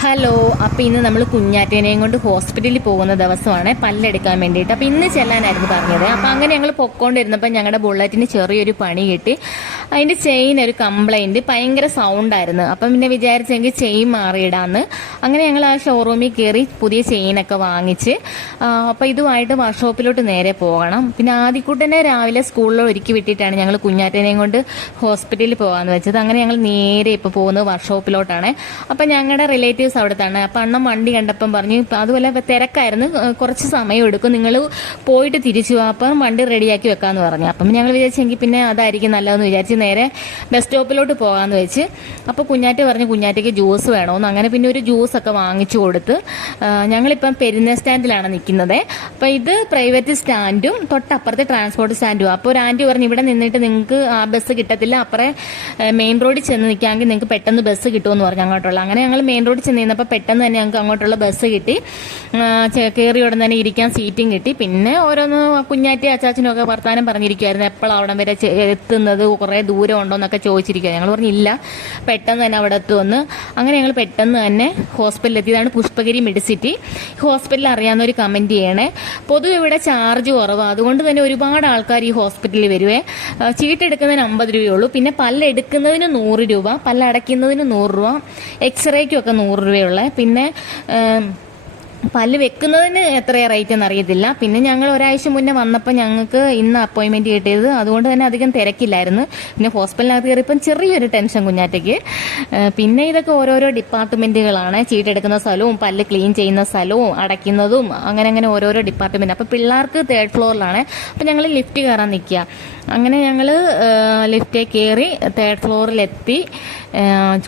Hello. അപ്പോൾ ഇന്ന് നമ്മൾ കുഞ്ഞാറ്റേനെയും കൊണ്ട് ഹോസ്പിറ്റലിൽ പോകുന്ന ദിവസമാണ് പല്ലെടുക്കാൻ വേണ്ടിയിട്ട്. അപ്പോൾ ഇന്ന് ചെല്ലാനായിരുന്നു പറഞ്ഞത്. അപ്പോൾ അങ്ങനെ ഞങ്ങൾ പൊക്കോണ്ടിരുന്നപ്പോൾ ഞങ്ങളുടെ ബുള്ളറ്റിന് ചെറിയൊരു പണി കിട്ടി. അതിൻ്റെ ചെയിൻ ഒരു കംപ്ലൈൻറ്റ്, ഭയങ്കര സൗണ്ടായിരുന്നു. അപ്പം പിന്നെ വിചാരിച്ചെങ്കിൽ ചെയിൻ മാറിയിടാന്ന്. അങ്ങനെ ഞങ്ങൾ ആ ഷോറൂമിൽ കയറി പുതിയ ചെയിനൊക്കെ വാങ്ങിച്ച് അപ്പോൾ ഇതുമായിട്ട് വർക്ക്ഷോപ്പിലോട്ട് നേരെ പോകണം. പിന്നെ ആദ്യക്കൂട്ടനെ രാവിലെ സ്കൂളിൽ ഒരുക്കി വിട്ടിട്ടാണ് ഞങ്ങൾ കുഞ്ഞാറ്റേനെയും കൊണ്ട് ഹോസ്പിറ്റലിൽ പോകാമെന്ന് വെച്ചത്. അങ്ങനെ ഞങ്ങൾ നേരെ ഇപ്പോൾ പോകുന്നത് വർക്ക്ഷോപ്പിലോട്ടാണ്. അപ്പം ഞങ്ങളുടെ റിലേറ്റീവ്സ് അവിടുത്താണ്. അപ്പം അണ്ണൻ വണ്ടി കണ്ടപ്പം പറഞ്ഞു, അതുപോലെ തിരക്കായിരുന്നു, കുറച്ച് സമയം എടുക്കും, നിങ്ങൾ പോയിട്ട് തിരിച്ചു പോകാം, അപ്പം വണ്ടി റെഡിയാക്കി വെക്കാമെന്ന് പറഞ്ഞു. അപ്പം ഞങ്ങൾ വിചാരിച്ചെങ്കിൽ പിന്നെ അതായിരിക്കും നല്ലതെന്ന് വിചാരിച്ച് നേരെ ബസ് സ്റ്റോപ്പിലോട്ട് പോകാമെന്ന് വെച്ച്. അപ്പോൾ കുഞ്ഞാറ്റ പറഞ്ഞു കുഞ്ഞാറ്റയ്ക്ക് ജ്യൂസ് വേണമെന്ന്. അങ്ങനെ പിന്നെ ഒരു ജ്യൂസൊക്കെ വാങ്ങിച്ചു കൊടുത്ത് ഞങ്ങളിപ്പം പെരുന്ന സ്റ്റാൻഡിലാണ് നിൽക്കുന്നത്. അപ്പോൾ ഇത് പ്രൈവറ്റ് സ്റ്റാൻഡും തൊട്ടപ്പുറത്തെ ട്രാൻസ്പോർട്ട് സ്റ്റാൻഡും. അപ്പോൾ ഒരു ആൻറ്റി പറഞ്ഞു ഇവിടെ നിന്നിട്ട് നിങ്ങൾക്ക് ആ ബസ് കിട്ടത്തില്ല, അപ്പുറം മെയിൻ റോഡിൽ ചെന്ന് നിൽക്കാമെങ്കിൽ നിങ്ങൾക്ക് പെട്ടെന്ന് ബസ് കിട്ടുമെന്ന് പറഞ്ഞു അങ്ങോട്ടുള്ള. അങ്ങനെ ഞങ്ങൾ മെയിൻ റോഡിൽ ചെന്ന് നിന്നപ്പോൾ പെട്ടെന്ന് തന്നെ ഞങ്ങൾക്ക് അങ്ങോട്ടുള്ള ബസ് കിട്ടി. കയറി ഉടൻ തന്നെ ഇരിക്കാൻ സീറ്റും കിട്ടി. പിന്നെ ഓരോന്ന് കുഞ്ഞാറ്റി അച്ചാച്ചനും ഒക്കെ വർത്താനം പറഞ്ഞിരിക്കുമായിരുന്നു, എപ്പോഴാണ് അവിടം വരെ എത്തുന്നത്, കുറേ ദൂരം ഉണ്ടോ എന്നൊക്കെ ചോദിച്ചിരിക്കുക. ഞങ്ങൾ പറഞ്ഞില്ല, പെട്ടെന്ന് തന്നെ അവിടെ എത്തുമെന്ന്. അങ്ങനെ ഞങ്ങൾ പെട്ടെന്ന് തന്നെ ഹോസ്പിറ്റലിൽ എത്തിയതാണ്. പുഷ്പഗിരി മെഡിസിറ്റി ഹോസ്പിറ്റലിൽ അറിയാവുന്ന ഒരു കമൻറ്റ് ചെയ്യണേ. പൊതുവെ ഇവിടെ ചാർജ് കുറവാണ്, അതുകൊണ്ട് തന്നെ ഒരുപാട് ആൾക്കാർ ഈ ഹോസ്പിറ്റലിൽ വരുവേ. ചീട്ടെടുക്കുന്നതിന് 50 രൂപയുള്ളൂ. പിന്നെ പല്ലെടുക്കുന്നതിന് 100 രൂപ, പല്ലടയ്ക്കുന്നതിന് 100 രൂപ, എക്സ്റേക്കും ഒക്കെ 100 രൂപയുള്ള. പിന്നെ പല്ല് വെക്കുന്നതിന് എത്ര റേറ്റ് എന്ന് അറിയത്തില്ല. പിന്നെ ഞങ്ങൾ ഒരാഴ്ച മുന്നേ വന്നപ്പോൾ ഞങ്ങൾക്ക് ഇന്ന് അപ്പോയിൻമെൻറ്റ് കിട്ടിയത്, അതുകൊണ്ട് തന്നെ അധികം തിരക്കില്ലായിരുന്നു. പിന്നെ ഹോസ്പിറ്റലിനകത്ത് കയറിയപ്പം ചെറിയൊരു ടെൻഷൻ കുഞ്ഞാറ്റയ്ക്ക്. പിന്നെ ഇതൊക്കെ ഓരോരോ ഡിപ്പാർട്ട്മെൻറ്റുകളാണ്, ചീട്ടെടുക്കുന്ന സ്ഥലവും പല്ല് ക്ലീൻ ചെയ്യുന്ന സ്ഥലവും അടയ്ക്കുന്നതും അങ്ങനെ അങ്ങനെ ഓരോരോ ഡിപ്പാർട്ട്മെൻറ്റ്. അപ്പോൾ പിള്ളേർക്ക് 3rd ഫ്ലോറിലാണ്. അപ്പോൾ ഞങ്ങൾ ലിഫ്റ്റ് കയറാൻ നിൽക്കുക. അങ്ങനെ ഞങ്ങൾ ലിഫ്റ്റിൽ കയറി 3rd ഫ്ലോറിലെത്തി.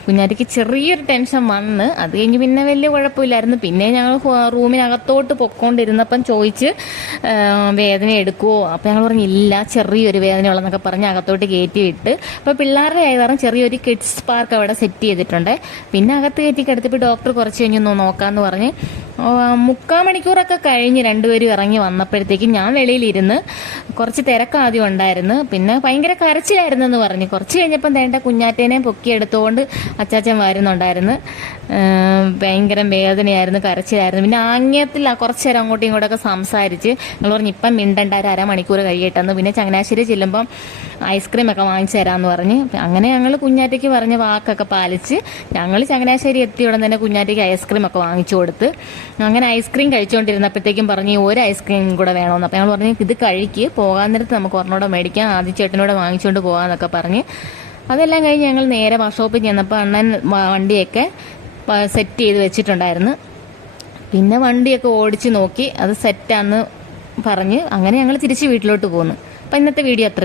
കുഞ്ഞാറ്റയ്ക്ക് ചെറിയൊരു ടെൻഷൻ വന്ന്, അത് കഴിഞ്ഞ് പിന്നെ വലിയ കുഴപ്പമില്ലായിരുന്നു. പിന്നെ ഞങ്ങൾ റൂമിനകത്തോട്ട് പൊക്കോണ്ടിരുന്നപ്പം ചോദിച്ച് വേദന എടുക്കുമോ. അപ്പം ഞങ്ങൾ പറഞ്ഞു ഇല്ല, ചെറിയൊരു വേദനയുള്ളതെന്നൊക്കെ പറഞ്ഞ് അകത്തോട്ട് കയറ്റി വിട്ട്. അപ്പോൾ പിള്ളേരുടെ ആയതാണ് ചെറിയൊരു കിഡ്സ് പാർക്ക് അവിടെ സെറ്റ് ചെയ്തിട്ടുണ്ട്. പിന്നെ അകത്ത് കയറ്റി കിടത്തിപ്പോൾ ഡോക്ടർ കുറച്ച് കഴിഞ്ഞൊന്ന് നോക്കാമെന്ന് പറഞ്ഞ് 3/4 മണിക്കൂറൊക്കെ കഴിഞ്ഞ് രണ്ടുപേരും ഇറങ്ങി വന്നപ്പോഴത്തേക്കും ഞാൻ വെളിയിലിരുന്ന്, കുറച്ച് തിരക്കാദ്യം ഉണ്ടായിരുന്നു. പിന്നെ ഭയങ്കര കരച്ചിലായിരുന്നെന്ന് പറഞ്ഞു. കുറച്ച് കഴിഞ്ഞപ്പം വേണ്ട കുഞ്ഞാറ്റേനെ പൊക്കിയെടുത്തുകൊണ്ട് അച്ചാച്ചൻ വരുന്നുണ്ടായിരുന്നു. ഭയങ്കര വേദനയായിരുന്നു, കരച്ചിലായിരുന്നു. പിന്നെ ആംഗ്യത്തിൽ കുറച്ച് നേരം അങ്ങോട്ടും ഇങ്ങോട്ടൊക്കെ സംസാരിച്ച് ഞങ്ങൾ പറഞ്ഞു ഇപ്പം മിണ്ടണ്ട, 1/2 മണിക്കൂർ കഴിയട്ടെന്ന്. പിന്നെ ചങ്ങനാശ്ശേരി ചെല്ലുമ്പം ഐസ്ക്രീം ഒക്കെ വാങ്ങിച്ചു തരാമെന്ന് പറഞ്ഞ് അങ്ങനെ ഞങ്ങൾ കുഞ്ഞാറ്റയ്ക്ക് പറഞ്ഞ വാക്കൊക്കെ പാലിച്ച് ഞങ്ങൾ ചങ്ങനാശ്ശേരി എത്തിയ ഉടൻ തന്നെ കുഞ്ഞാറ്റയ്ക്ക് ഐസ്ക്രീം ഒക്കെ വാങ്ങിച്ചു കൊടുത്ത്. അങ്ങനെ ഐസ്ക്രീം കഴിച്ചുകൊണ്ടിരുന്നപ്പോഴത്തേക്കും പറഞ്ഞ് ഒരു ഐസ്ക്രീം കൂടെ വേണമെന്ന്. അപ്പം ഞങ്ങൾ പറഞ്ഞു ഇത് കഴിക്ക്, പോകാൻ നേരത്ത് നമുക്ക് ഒരെണ്ണോടെ മേടിക്കാം, ആദ്യ ചേട്ടനോടെ വാങ്ങിച്ചുകൊണ്ട് പോകാമെന്നൊക്കെ പറഞ്ഞ് അതെല്ലാം കഴിഞ്ഞ് ഞങ്ങൾ നേരെ വർക്ക്ഷോപ്പിൽ ചെന്നപ്പോൾ അണ്ണൻ വണ്ടിയൊക്കെ സെറ്റ് ചെയ്ത് വെച്ചിട്ടുണ്ടായിരുന്നു. പിന്നെ വണ്ടിയൊക്കെ ഓടിച്ച് നോക്കി, അത് സെറ്റാന്ന് പറഞ്ഞ് അങ്ങനെ ഞങ്ങൾ തിരിച്ച് വീട്ടിലോട്ട് പോന്നു. അപ്പം ഇന്നത്തെ വീഡിയോ അത്ര.